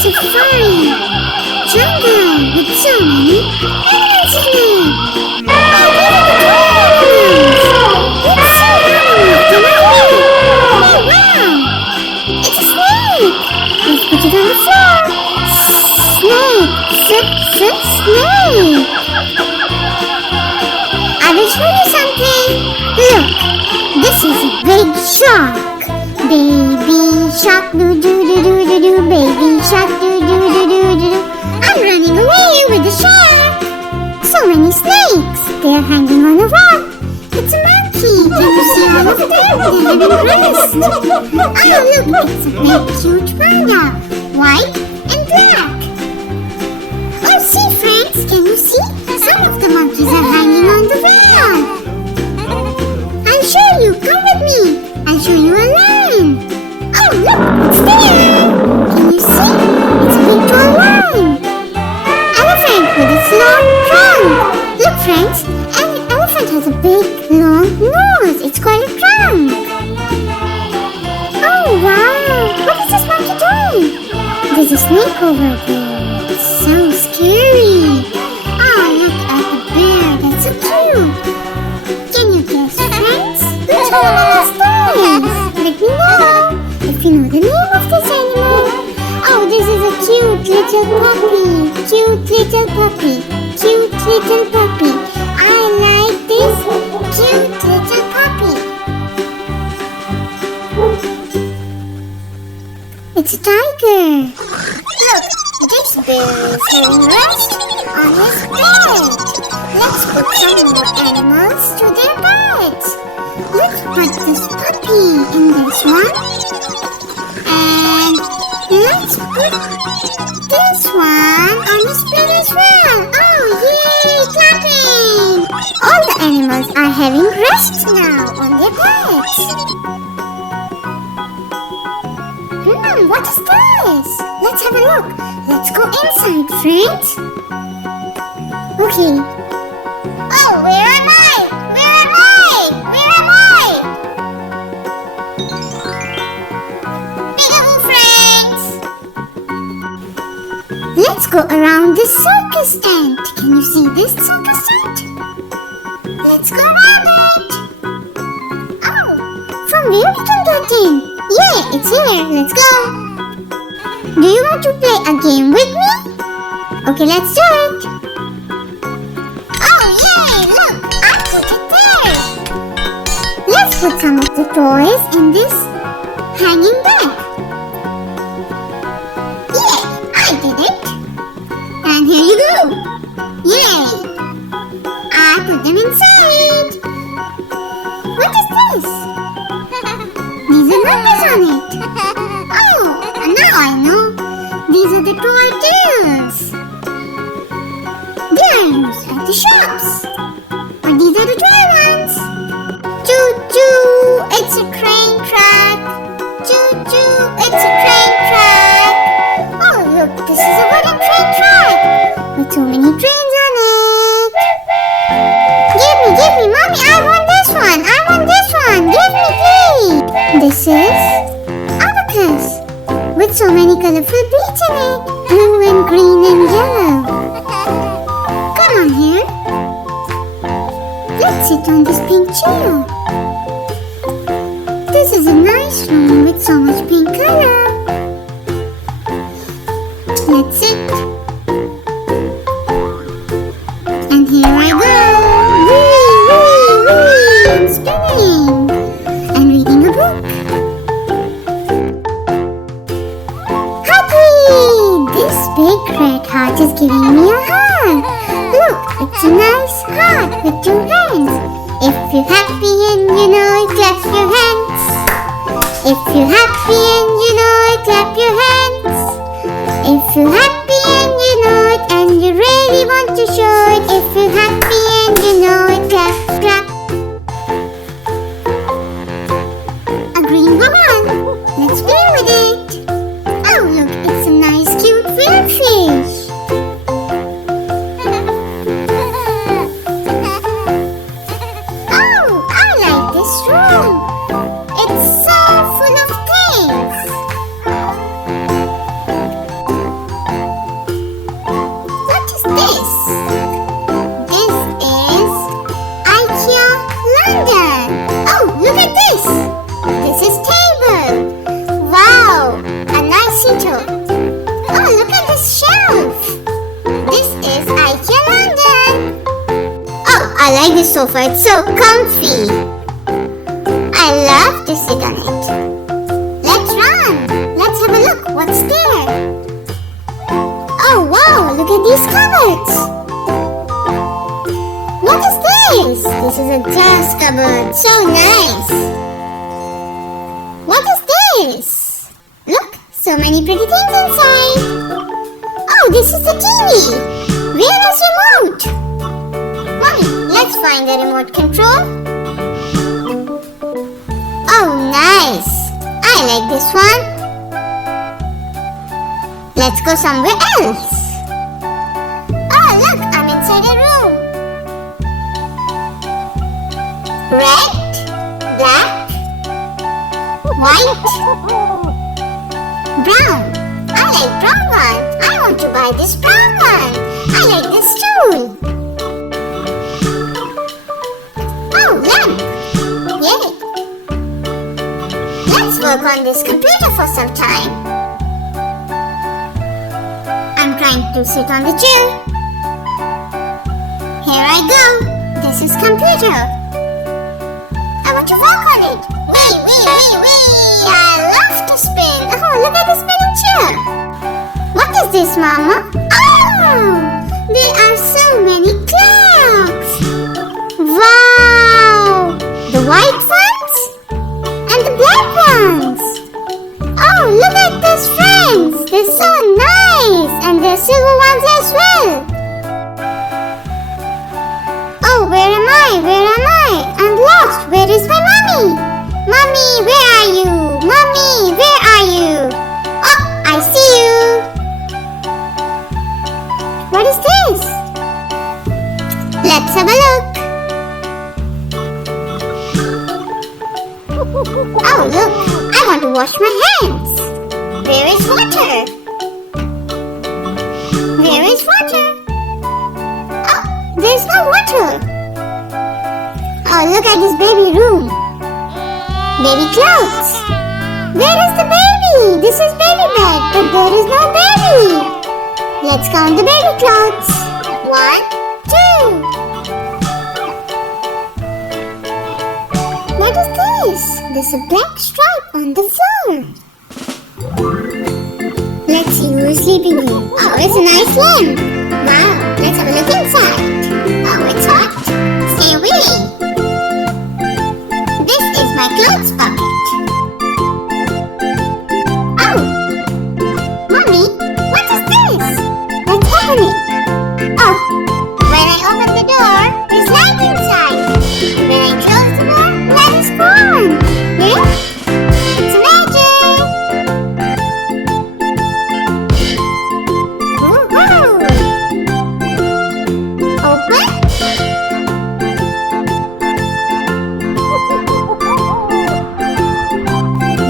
safari jungle with so many animals in it. Oh, these are the toy animals. Let's see how many of them are here. Oh, wow. It's a snake. Let's put it on the floor. Snake. Snake. I will show you something. Look, this is a big shark. Baby shark, do do do do do do. Baby shark, do do do do do do. I'm running away with the shark. So many snakes. They're hanging on a rock. It's a monkey. Can you see all of them? They're having rest. Oh, look, it's a big cute panda. White and black. Oh, see, friends, can you see? Some of the monkeys are hanging on the wall. I'll show you. Come with me. I'll show you a lion. Oh, look, it's there. Can you see? It's a big tall lion. Elephant with its long trunk. Look, friends, an elephant has a big long nose. It's called a trunk. Oh, wow. What is this monkey doing? There's a snake over there. It's so scary. Oh, look at the bear. That's so cute. Can you guess, friends? Which animal is this? Let me know if you know the name of this animal. Oh, this is a cute little puppy. Cute little puppy. Cute little puppy. I like this cute little puppy. It's a tiger. Look, this bear is having rest on his bed. Let's put some more animals to their beds. Let's put this puppy in this one. And let's put this one on his bed as well. Oh, yay! Clapping! All the animals are having rest now on their beds. What is this? Let's have a look. Let's go inside, friends. Okay. Oh, where am I? Where am I? Where am I? Peekaboo, friends. Let's go around this circus tent. Can you see this circus tent? Let's go around it. Oh, from where we can get in? Yeah, it's here. Let's go. Do you want to play a game with me? Okay, let's do it. Oh, yay! Look, I put it there. Let's put some of the toys in this hanging bag. Yeah, I did it. And here you go. Yay! I put them inside. What is this? These are numbers on it. Oh, now I know. These are the toy tails. They are used at the shops. But these are the toy ones. Choo-choo, it's a train track. Choo-choo, it's a train track. Oh, look, this is a wooden train track with so many trains on it. Give me, Mommy, I want this one. I want this one. Give me, please. This is abacus with so many colorful beads in it. Blue and green and yellow. Come on here. Let's sit on this pink chair. This is a nice room with so much pink color. Let's sit. And here I go. Wee, and spinning. And reading a book. This big red heart is giving me a hug. Look, it's a nice heart with two hands. If you're happy and you know it, clap your hands. If you're happy and you know it, clap your hands. If you're happy and you know it, and you really want to show it. If you're happy and you know it, clap, clap. A green balloon. Let's play with it. Oh, look, it's a nice cute fish. Oh, I like this room. It's so full of things. potato. Oh, look at this shelf. This is IKEA London. Oh, I like this sofa. It's so comfy. I love to sit on it. Let's run. Let's have a look. What's there? Oh, wow. Look at these cupboards. What is this? This is a glass cupboard. So nice. What is this? Look, so many pretty things inside. Oh, this is the TV. Where is remote? Mommy, let's find the remote control. Oh, nice. I like this one. Let's go somewhere else. Oh, look, I'm inside a room. Red, black, white, brown. I like brown one. I want to buy this brown one. I like this stool. Oh, lamp. Yay. Let's work on this computer for some time. I'm trying to sit on the chair. Here I go. This is computer. I want to work on it. Wee. I love to spin. Oh, look at the spinning chair. What is this, Mama? Oh, there are so many clocks. Wow. The white ones and the black ones. Oh, look at these friends. They're so nice. And they're silver ones as well. Oh, where am I? I'm lost. Where is my mommy? Mommy, where are you? Mommy, where are you? Oh, I see you. What is this? Let's have a look. Oh, look. I want to wash my hands. Where is water? Where is water? Oh, there's no water. Oh, look at this baby room. Baby clothes. Where is the baby? This is baby bed, but there is no baby. Let's count the baby clothes. 1, 2. What is this? There's a black stripe on the floor. Let's see who is sleeping here. Oh, it's a nice lamp. Wow, let's have a look inside. Oh, it's hot. Stay away. This is my clothes bucket. Oh, Mommy, what is this? Let's open it. Oh, when I open the door, there's light inside. When I close the door, light is gone. Yeah? It's magic. Woohoo! Open.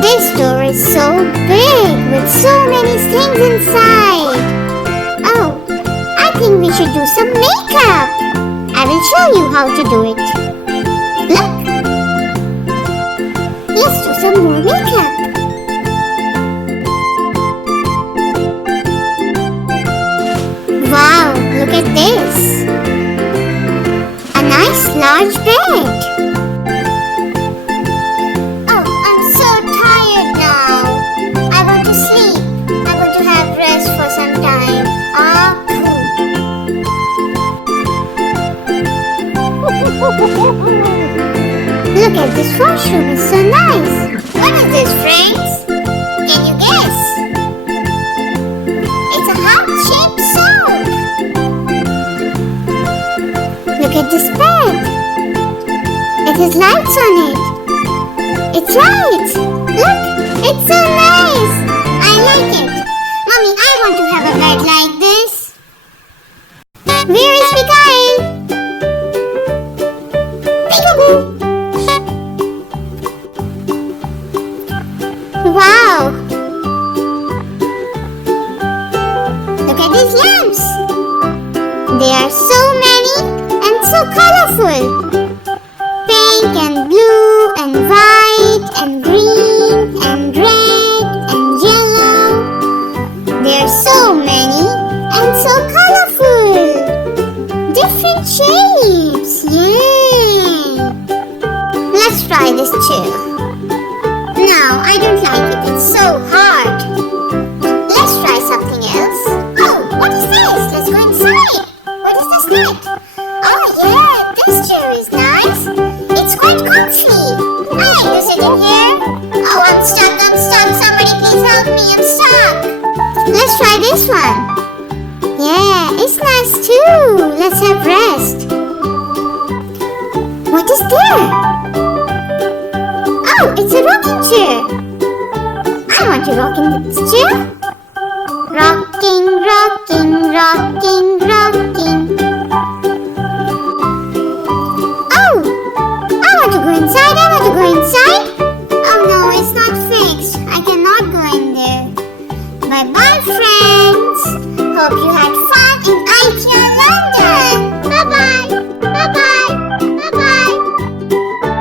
This door is so big with so many things inside. Oh, I think we should do some makeup. I will show you how to do it. Look. Let's do some more makeup. Wow, look at this. A nice large bed. Look at this washroom, it's so nice. What is this, friends? Can you guess? It's a heart-shaped soap. Look at this bed. It has lights on it. It's right. Look, it's so nice. I like it. Mommy, I want to have a bed like this. Where is Mikael? Wow! Look at these lamps! They are so many and so colorful. Pink and blue and white and green and red and yellow. chair. No, I don't like it. It's so hard. Let's try something else. Oh, what is this? Let's go inside. What is this like? Oh yeah, this chair is nice. It's quite comfy. I like to sit in here. Oh, I'm stuck. Somebody please help me. I'm stuck. Let's try this one. Yeah, it's nice too. Let's have rest. What is there? Oh, it's a rocking chair. I want to rock in this chair. Rocking, rocking, rocking, rock.